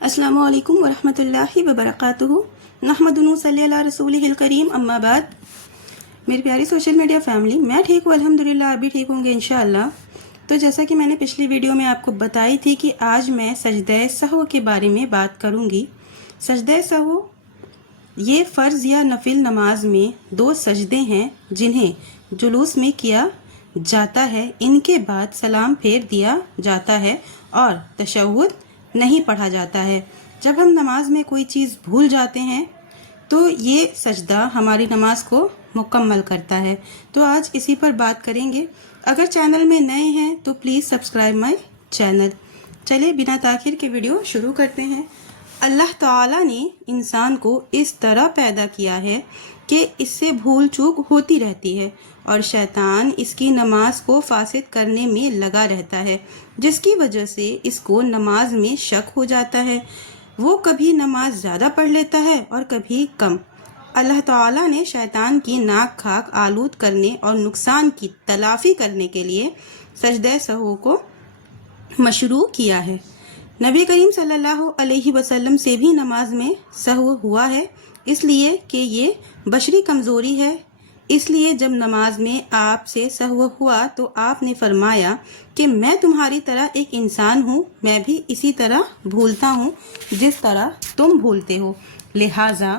السلام علیکم ورحمۃ اللہ وبرکاتہ۔ نحمد صلی اللہ رسول الکریم، اما بعد۔ میری پیاری سوشل میڈیا فیملی، میں ٹھیک ہوں الحمدللہ، ابھی ٹھیک ہوں گے انشاءاللہ۔ تو جیسا کہ میں نے پچھلی ویڈیو میں آپ کو بتائی تھی کہ آج میں سجدہ سہو کے بارے میں بات کروں گی۔ سجدہ سہو یہ فرض یا نفل نماز میں 2 سجدے ہیں جنہیں جلوس میں کیا جاتا ہے۔ ان کے بعد سلام پھیر دیا جاتا ہے اور تشہد نہیں پڑھا جاتا ہے۔ جب ہم نماز میں کوئی چیز بھول جاتے ہیں تو یہ سجدہ ہماری نماز کو مکمل کرتا ہے۔ تو آج اسی پر بات کریں گے۔ اگر چینل میں نئے ہیں تو پلیز سبسکرائب مائی چینل۔ چلے بنا تاخیر کے ویڈیو شروع کرتے ہیں۔ اللہ تعالیٰ نے انسان کو اس طرح پیدا کیا ہے کہ اس سے بھول چوک ہوتی رہتی ہے اور شیطان اس کی نماز کو فاسد کرنے میں لگا رہتا ہے، جس کی وجہ سے اس کو نماز میں شک ہو جاتا ہے۔ وہ کبھی نماز زیادہ پڑھ لیتا ہے اور کبھی کم۔ اللہ تعالیٰ نے شیطان کی ناک کھاک آلود کرنے اور نقصان کی تلافی کرنے کے لیے سجدہ سہو کو مشروع کیا ہے۔ نبی کریم صلی اللہ علیہ وسلم سے بھی نماز میں سہو ہوا ہے، اس لیے کہ یہ بشری کمزوری ہے۔ اس لیے جب نماز میں آپ سے سہو ہوا تو آپ نے فرمایا کہ میں تمہاری طرح ایک انسان ہوں، میں بھی اسی طرح بھولتا ہوں جس طرح تم بھولتے ہو، لہٰذا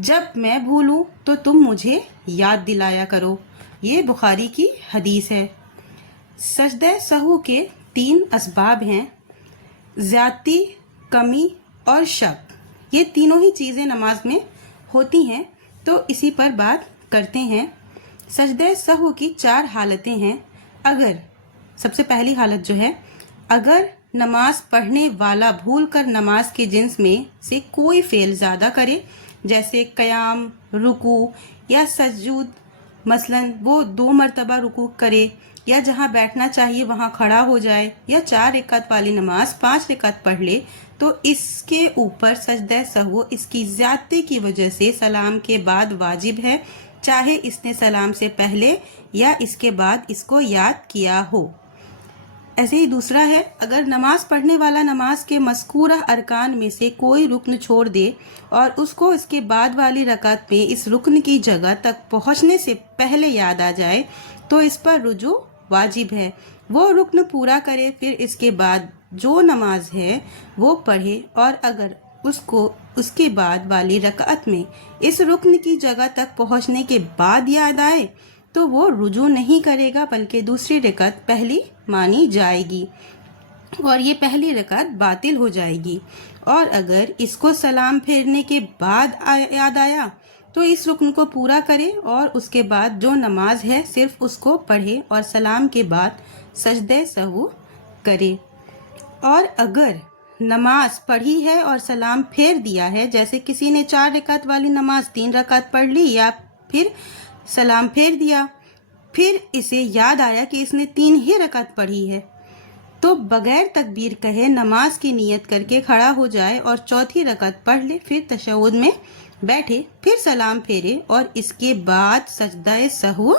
جب میں بھولوں تو تم مجھے یاد دلایا کرو۔ یہ بخاری کی حدیث ہے۔ سجدہ سہو کے 3 اسباب ہیں: زیادتی، کمی اور شک۔ یہ تینوں ہی چیزیں نماز میں ہوتی ہیں، تو اسی پر بات کرتے ہیں۔ سجدہ سہو کی 4 حالتیں ہیں۔ سب سے پہلی حالت جو ہے، اگر نماز پڑھنے والا بھول کر نماز کے جنس میں سے کوئی فعل زیادہ کرے، جیسے قیام، رکوع یا سجود، مثلا وہ 2 مرتبہ رکوع کرے یا جہاں بیٹھنا چاہیے وہاں کھڑا ہو جائے، یا 4 رکعت والی نماز 5 رکعت پڑھ لے، تو اس کے اوپر سجدہ سہو اس کی زیادتی کی وجہ سے سلام کے بعد واجب ہے، چاہے اس نے سلام سے پہلے یا اس کے بعد اس کو یاد کیا ہو۔ ایسے ہی دوسرا ہے، اگر نماز پڑھنے والا نماز کے مذکورہ ارکان میں سے کوئی رکن چھوڑ دے اور اس کو اس کے بعد والی رکعت میں اس رکن کی جگہ تک پہنچنے سے پہلے یاد آ جائے تو اس پر رجوع واجب ہے۔ وہ رکن پورا کرے، پھر اس کے بعد جو نماز ہے وہ پڑھے، اور اگر اس کو اس کے بعد والی رکعت میں اس رکن کی جگہ تک پہنچنے کے بعد یاد آئے تو وہ رجوع نہیں کرے گا، بلکہ دوسری رکعت پہلی مانی جائے گی اور یہ پہلی رکعت باطل ہو جائے گی۔ اور اگر اس کو سلام پھیرنے کے بعد یاد آیا تو اس رکن کو پورا کرے اور اس کے بعد جو نماز ہے صرف اس کو پڑھے اور سلام کے بعد سجدہ سہو کرے۔ اور اگر نماز پڑھی ہے اور سلام پھیر دیا ہے، جیسے کسی نے 4 رکعت والی نماز 3 رکعت پڑھ لی یا پھر سلام پھیر دیا، پھر اسے یاد آیا کہ اس نے 3 ہی رکعت پڑھی ہے، تو بغیر تکبیر کہے نماز کی نیت کر کے کھڑا ہو جائے اور 4تھی رکعت پڑھ لے، پھر تشہد میں بیٹھے، پھر سلام پھیرے اور اس کے بعد سجدہ سہو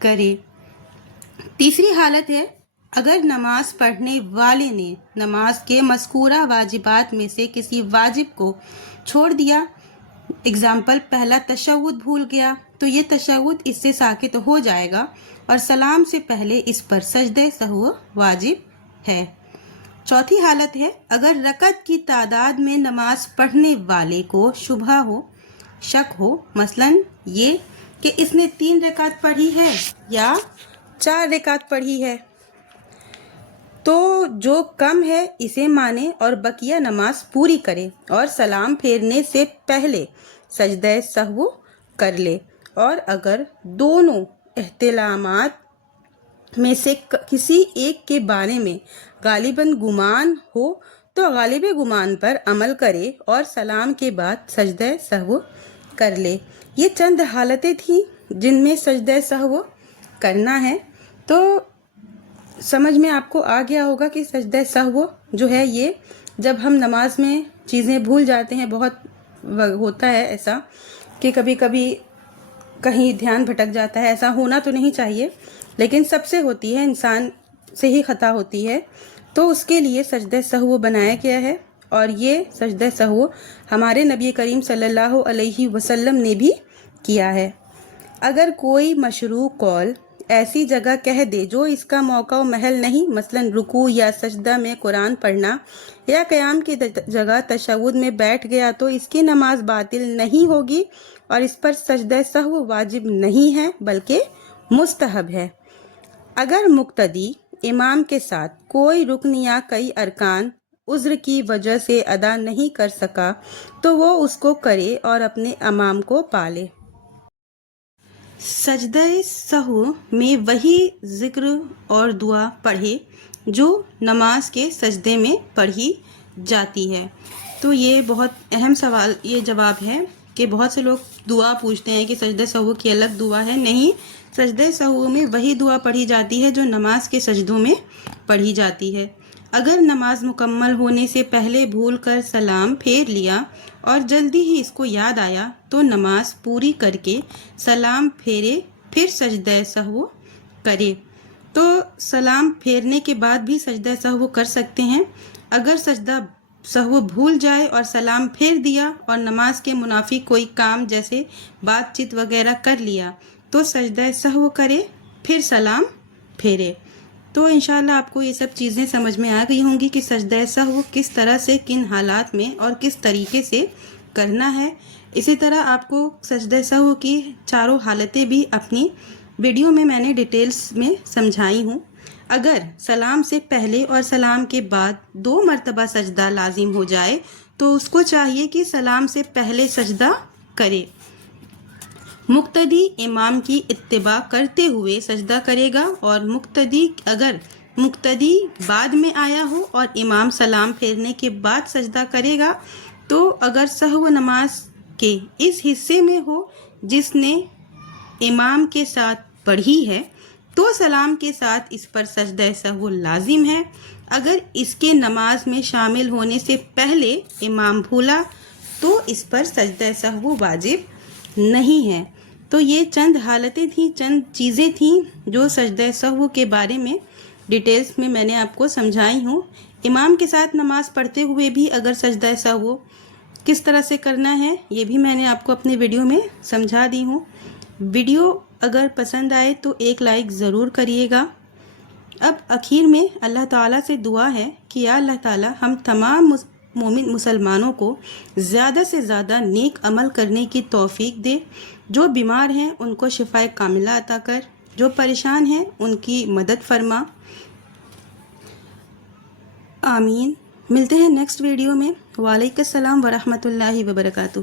کرے۔ تیسری حالت ہے، اگر نماز پڑھنے والے نے نماز کے مذکورہ واجبات میں سے کسی واجب کو چھوڑ دیا، اگزامپل پہلا تشہد بھول گیا، تو یہ تشہد اس سے ساقط ہو جائے گا اور سلام سے پہلے اس پر سجدہ سہو واجب ہے۔ چوتھی حالت ہے، اگر رکعت کی تعداد میں نماز پڑھنے والے کو شبہ ہو، شک ہو، مثلا یہ کہ اس نے 3 رکعت پڑھی ہے یا 4 رکعت پڑھی ہے، تو جو کم ہے اسے مانے اور بقیہ نماز پوری کرے اور سلام پھیرنے سے پہلے سجدہ سہو کر لے۔ اور اگر دونوں احتمالات میں سے کسی ایک کے بارے میں غالباً گمان ہو تو غالب گمان پر عمل کرے اور سلام کے بعد سجدہ سہو کر لے۔ یہ چند حالتیں تھیں جن میں سجدہ سہو کرنا ہے۔ تو سمجھ میں آپ کو آ گیا ہوگا کہ سجدہ سہو جو ہے یہ جب ہم نماز میں چیزیں بھول جاتے ہیں، بہت ہوتا ہے ایسا کہ کبھی کبھی کہیں دھیان بھٹک جاتا ہے، ایسا ہونا تو نہیں چاہیے لیکن سب سے ہوتی ہے، انسان سے ہی خطا ہوتی ہے، تو اس کے لیے سجدہ سہو بنایا گیا ہے اور یہ سجدہ سہو ہمارے نبی کریم صلی اللہ علیہ وسلم نے بھی کیا ہے۔ اگر کوئی مشروع قول ایسی جگہ کہہ دے جو اس کا موقع و محل نہیں، مثلا رکوع یا سجدہ میں قرآن پڑھنا یا قیام کی جگہ تشہد میں بیٹھ گیا، تو اس کی نماز باطل نہیں ہوگی اور اس پر سجدہ سہو واجب نہیں ہے بلکہ مستحب ہے۔ اگر مقتدی امام کے ساتھ کوئی رکن یا کئی ارکان عذر کی وجہ سے ادا نہیں کر سکا تو وہ اس کو کرے اور اپنے امام کو پالے۔ سجدہ سہو میں وہی ذکر اور دعا پڑھے جو نماز کے سجدے میں پڑھی جاتی ہے۔ تو یہ بہت اہم سوال، یہ جواب ہے کہ بہت سے لوگ دعا پوچھتے ہیں کہ سجدہ سہو کی الگ دعا ہے۔ نہیں، سجدہ سہو میں وہی دعا پڑھی جاتی ہے جو نماز کے سجدوں میں پڑھی جاتی ہے۔ اگر نماز مکمل ہونے سے پہلے بھول کر سلام پھیر لیا اور جلدی ہی اس کو یاد آیا تو نماز پوری کر کے سلام پھیرے، پھر سجدہ سہو کرے۔ تو سلام پھیرنے کے بعد بھی سجدہ سہو کر سکتے ہیں۔ اگر سجدہ سہو بھول جائے اور سلام پھیر دیا اور نماز کے منافی کوئی کام جیسے بات چیت وغیرہ کر لیا تو سجدہ سہو کرے، پھر سلام پھیرے۔ تو انشاءاللہ آپ کو یہ سب چیزیں سمجھ میں آ گئی ہوں گی کہ سجدہ سہو کس طرح سے، کن حالات میں اور کس طریقے سے کرنا ہے۔ اسی طرح آپ کو سجدہ سہو کی چاروں حالتیں بھی اپنی ویڈیو میں نے ڈیٹیلز میں سمجھائی ہوں۔ اگر سلام سے پہلے اور سلام کے بعد 2 مرتبہ سجدہ لازم ہو جائے تو اس کو چاہیے کہ سلام سے پہلے سجدہ کرے۔ مقتدی امام کی اتباع کرتے ہوئے سجدہ کرے گا، اور اگر مقتدی بعد میں آیا ہو اور امام سلام پھیرنے کے بعد سجدہ کرے گا تو اگر سہو نماز کے اس حصے میں ہو جس نے امام کے ساتھ پڑھی ہے تو سلام کے ساتھ اس پر سجدہ سہو لازم ہے۔ اگر اس کے نماز میں شامل ہونے سے پہلے امام بھولا تو اس پر سجدہ سہو واجب نہیں ہے۔ تو یہ چند حالتیں تھیں، چند چیزیں تھیں جو سجدہ سہو کے بارے میں ڈیٹیلز میں نے آپ کو سمجھائی ہوں۔ امام کے ساتھ نماز پڑھتے ہوئے بھی اگر سجدہ سہو کس طرح سے کرنا ہے یہ بھی میں نے آپ کو اپنے ویڈیو میں سمجھا دی ہوں۔ ویڈیو اگر پسند آئے تو ایک لائک ضرور کریے گا۔ اب آخر میں اللہ تعالیٰ سے دعا ہے کہ یا اللہ تعالیٰ ہم تمام مومن مسلمانوں کو زیادہ سے زیادہ نیک عمل کرنے کی توفیق دے۔ جو بیمار ہیں ان کو شفائے کاملہ عطا کر، جو پریشان ہیں ان کی مدد فرما، آمین۔ ملتے ہیں نیکسٹ ویڈیو میں۔ وعلیکم السلام ورحمۃ اللہ وبرکاتہ۔